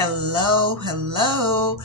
Hello.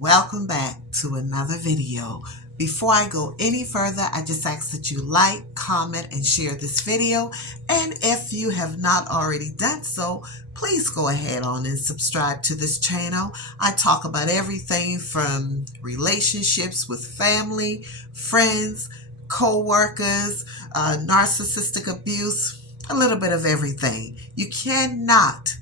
Welcome back to another video. Before I go any further, I just ask that you like, comment, and share this video. And if you have not already done so, please go ahead on and subscribe to this channel. I talk about everything from relationships with family, friends, co-workers, narcissistic abuse, a little bit of everything. You cannot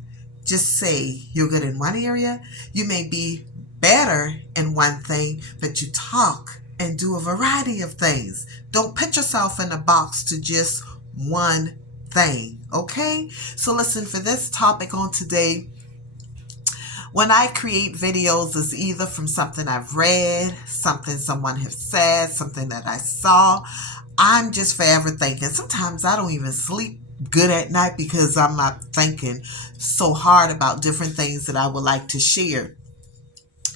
just say you're good in one area. You may be better in one thing, but you talk and do a variety of things. Don't put yourself in a box to just one thing, okay? So listen, for this topic on today, when I create videos, it's either from something I've read, something someone has said, something that I saw. I'm just forever thinking. Sometimes I don't even sleep good at night because I'm not thinking so hard about different things that I would like to share.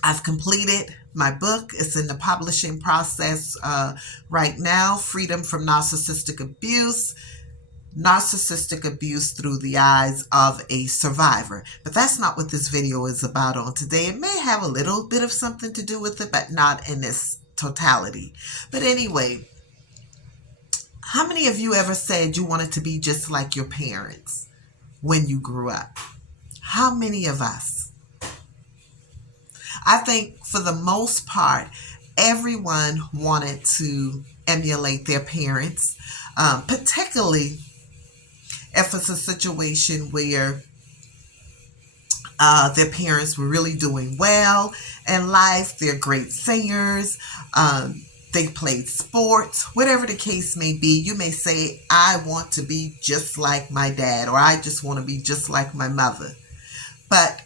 I've completed my book. It's in the publishing process right now. Freedom from Narcissistic Abuse. Narcissistic abuse through the eyes of a survivor. But that's not what this video is about on today. It may have a little bit of something to do with it, but not in its totality. But anyway, how many of you ever said you wanted to be just like your parents when you grew up? How many of us? I think for the most part, everyone wanted to emulate their parents, particularly if it's a situation where their parents were really doing well in life, they're great singers, they played sports, whatever the case may be. You may say, I want to be just like my dad, or I just want to be just like my mother. But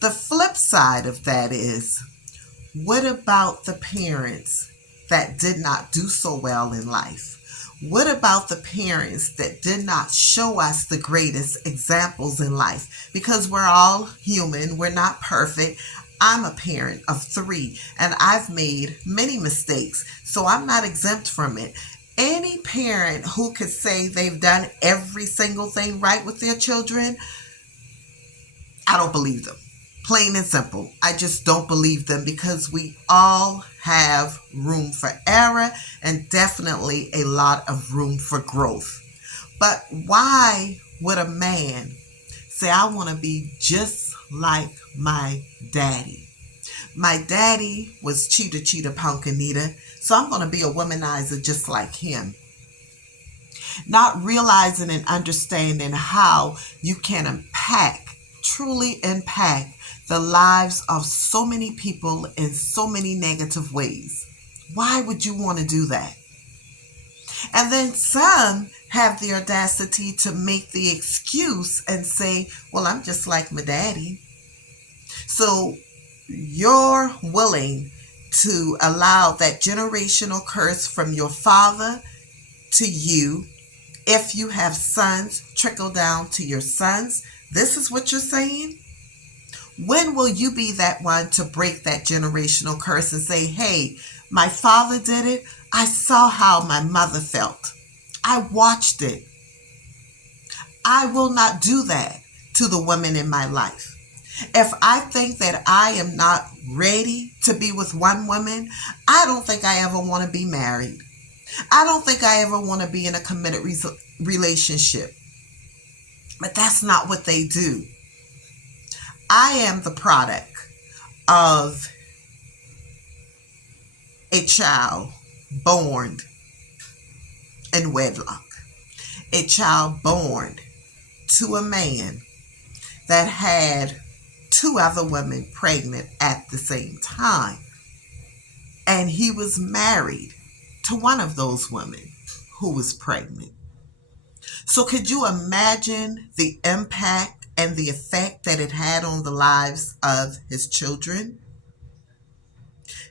the flip side of that is, what about the parents that did not do so well in life? What about the parents that did not show us the greatest examples in life? Because we're all human, we're not perfect. I'm a parent of 3, and I've made many mistakes, so I'm not exempt from it. Any parent who could say they've done every single thing right with their children, I don't believe them. Plain and simple. I just don't believe them, because we all have room for error and definitely a lot of room for growth. But why would a man say, I want to be just like my daddy? My daddy was cheetah, punk, Anita, so I'm going to be a womanizer just like him. Not realizing and understanding how you can truly impact the lives of so many people in so many negative ways. Why would you want to do that? And then some have the audacity to make the excuse and say, well, I'm just like my daddy. So you're willing to allow that generational curse from your father to you. If you have sons, trickle down to your sons. This is what you're saying? When will you be that one to break that generational curse and say, hey, my father did it. I saw how my mother felt. I watched it. I will not do that to the women in my life. If I think that I am not ready to be with one woman, I don't think I ever want to be married. I don't think I ever want to be in a committed relationship. But that's not what they do. I am the product of a child born in wedlock. A child born to a man that had 2 other women pregnant at the same time. And he was married to one of those women who was pregnant. So could you imagine the impact and the effect that it had on the lives of his children?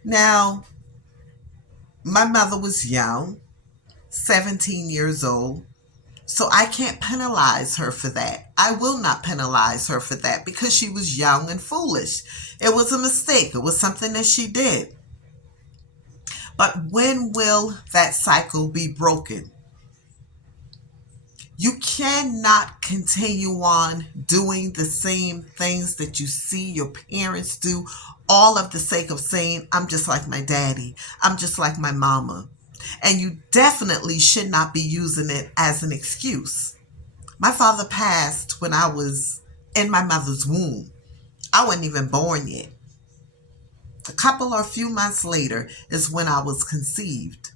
Now, my mother was young, 17 years old, so I can't penalize her for that. I will not penalize her for that because she was young and foolish. It was a mistake. It was something that she did. But when will that cycle be broken? You cannot continue on doing the same things that you see your parents do, all of the sake of saying, I'm just like my daddy, I'm just like my mama. And you definitely should not be using it as an excuse. My father passed when I was in my mother's womb. I wasn't even born yet. A couple or a few months later is when I was conceived.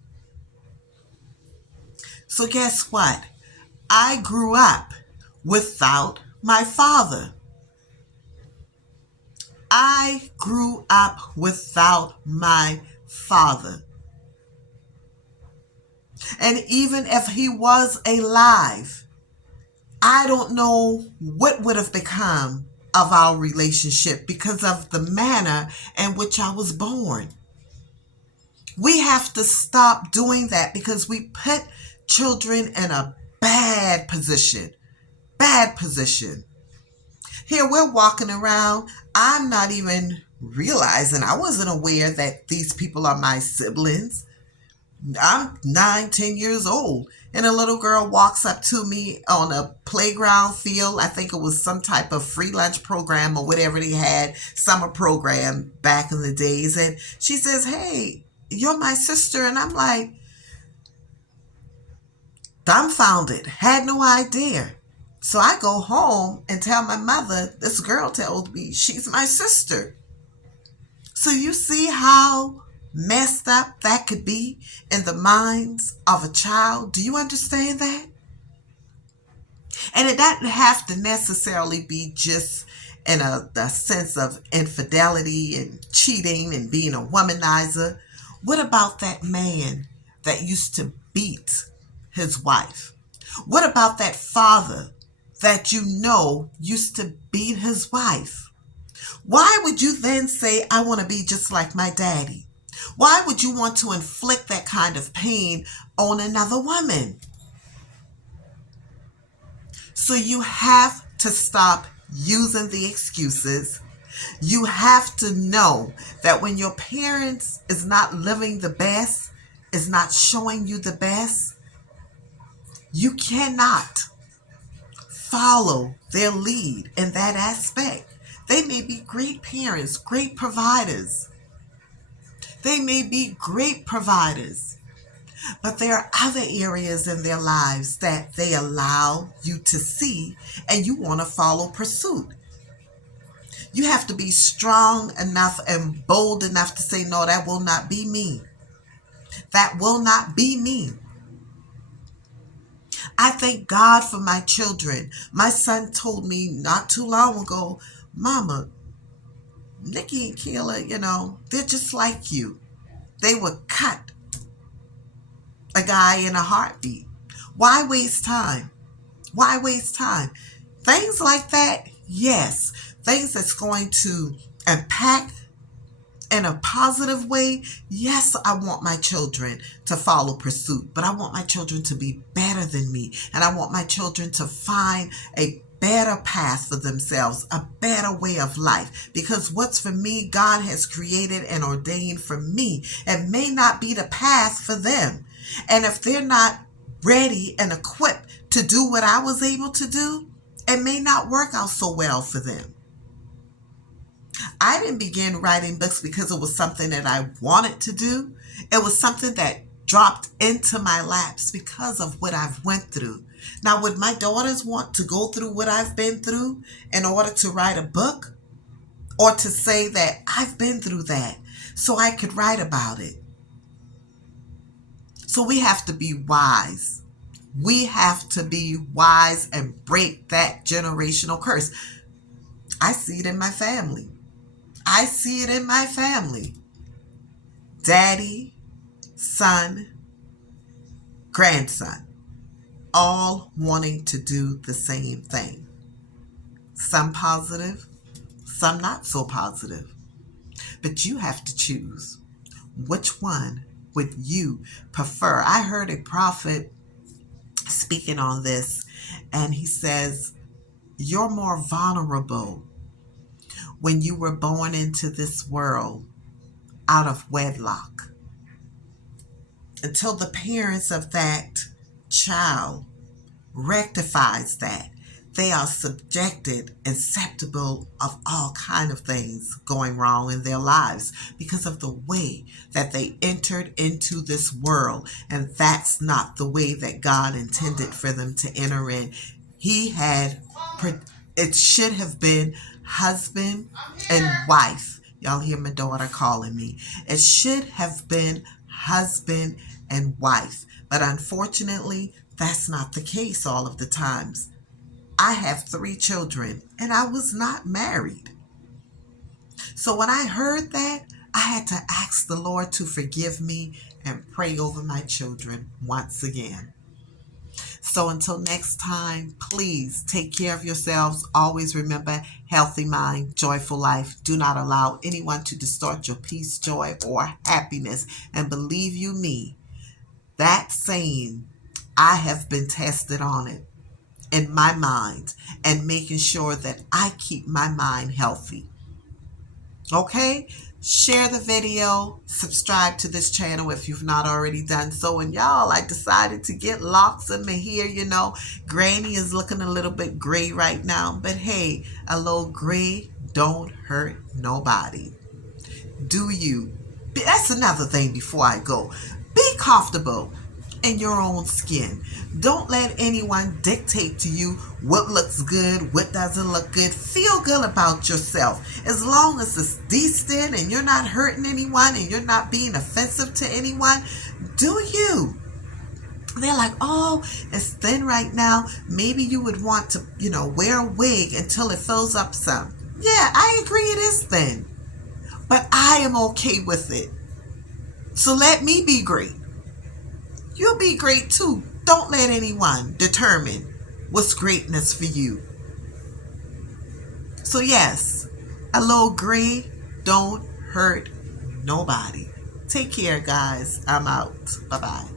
So guess what? I grew up without my father. I grew up without my father. And even if he was alive, I don't know what would have become of our relationship because of the manner in which I was born. We have to stop doing that because we put children in a bad position. Bad position. Here we're walking around. I'm not even realizing, I wasn't aware that these people are my siblings. I'm 9, 10 years old. And a little girl walks up to me on a playground field. I think it was some type of free lunch program or whatever they had, summer program back in the days. And she says, hey, you're my sister. And I'm like, dumbfounded, had no idea. So I go home and tell my mother, this girl told me she's my sister. So you see how messed up that could be in the minds of a child? Do you understand that? And it doesn't have to necessarily be just in a sense of infidelity and cheating and being a womanizer. What about that man that used to beat his wife? What about that father that you know used to beat his wife? Why would you then say, I want to be just like my daddy? Why would you want to inflict that kind of pain on another woman? So you have to stop using the excuses. You have to know that when your parents is not living the best, is not showing you the best, you cannot follow their lead in that aspect. They may be great parents, great providers. They may be great providers, but there are other areas in their lives that they allow you to see and you want to follow pursuit. You have to be strong enough and bold enough to say, no, that will not be me. That will not be me. I thank God for my children. My son told me not too long ago, Mama, Nikki and Kayla, they're just like you. They would cut a guy in a heartbeat. Why waste time? Why waste time? Things like that, yes. Things that's going to impact in a positive way, yes, I want my children to follow pursuit, but I want my children to be better than me. And I want my children to find a better path for themselves, a better way of life. Because what's for me, God has created and ordained for me. It may not be the path for them. And if they're not ready and equipped to do what I was able to do, it may not work out so well for them. I didn't begin writing books because it was something that I wanted to do. It was something that dropped into my laps because of what I've went through. Now, would my daughters want to go through what I've been through in order to write a book? Or to say that I've been through that so I could write about it? So we have to be wise. We have to be wise and break that generational curse. I see it in my family. I see it in my family. Daddy, son, grandson, all wanting to do the same thing. Some positive, some not so positive. But you have to choose. Which one would you prefer? I heard a prophet speaking on this, and he says, you're more vulnerable when you were born into this world out of wedlock. Until the parents of that child rectifies that. They are subjected and susceptible of all kind of things going wrong in their lives because of the way that they entered into this world. And that's not the way that God intended for them to enter in. He had, it should have been husband and wife. Y'all hear my daughter calling me. It should have been husband and wife. But unfortunately, that's not the case all of the times. I have 3 children and I was not married. So when I heard that, I had to ask the Lord to forgive me and pray over my children once again. So until next time, please take care of yourselves. Always remember, healthy mind, joyful life. Do not allow anyone to distort your peace, joy, or happiness. And believe you me, that saying, I have been tested on it in my mind and making sure that I keep my mind healthy. Okay? Share the video, subscribe to this channel if you've not already done so. And y'all, I decided to get locks in my hair. You know, Granny is looking a little bit gray right now. But hey, a little gray don't hurt nobody. Do you? That's another thing before I go. Be comfortable in your own skin. Don't let anyone dictate to you what looks good, what doesn't look good. Feel good about yourself. As long as it's decent and you're not hurting anyone and you're not being offensive to anyone, do you. They're like, oh, it's thin right now. Maybe you would want to, wear a wig until it fills up some. Yeah, I agree it is thin. But I am okay with it. So let me be great. You'll be great too. Don't let anyone determine what's greatness for you. So yes, a little gray don't hurt nobody. Take care, guys. I'm out. Bye-bye.